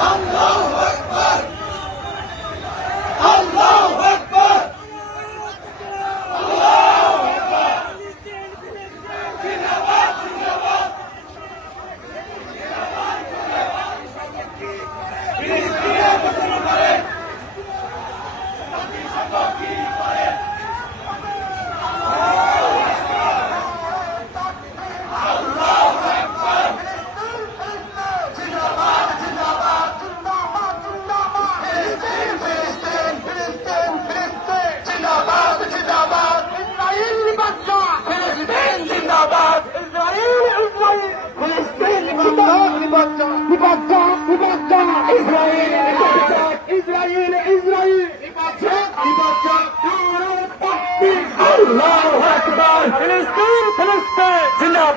আমরা বিপজ্জনক বিপজ্জনক ইসরায়েল বিপজ্জনক ইসরায়েল ইসরায়েল বিপজ্জনক বিপজ্জনক নারে তাকবীর আল্লাহু আকবার ফিলিস্তিন ফিলিস্তিন জিন্দাবাদ জিন্দাবাদ ইহুদিবাদের